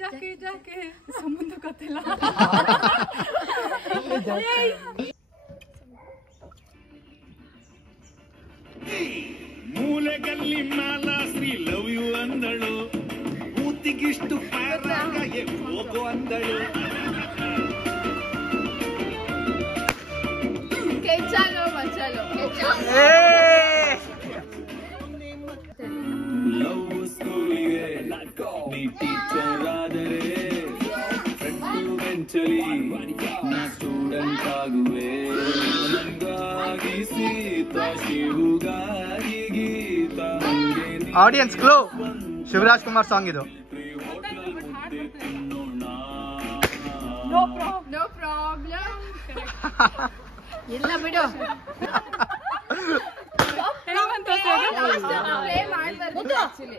ಜಾಕೆ ಜಾಕೆ ಸಂಬಂಧ ಗೊತ್ತಿಲ್ಲ. ಮೂಲೆಗಲ್ಲಿ Mala Shri love you ಅಂದಳು, ಕೂತಿಗಿಷ್ಟು ಪಾರಾಗ ಹೋಗು ಅಂದಳು. ಕೆಚ್ಚಲು ಮಚ್ಚಲು ಲವ್ ಸ್ಕೂಲಿಗೆ ನೀ ಟೀಚರ್ ಆದರೆ ಮೆಂಟಲಿ ನಾ ಸ್ಟೂಡೆಂಟ್ ಆಗುವೆ. ನಂಗಾಗಿ ಸೀತಾ ಶಿವುಗಾಗಿ Geetha. Audience clue Shivaraj Kumar song ಇದು. ನೋ ಪ್ರಾಬ್ಲಮ್ ಇಲ್ಲ ಬಿಡು. ಪ್ಲೇ ಮಾಡ್ಬಾರ್ದು ಆಕ್ಚುಲಿ.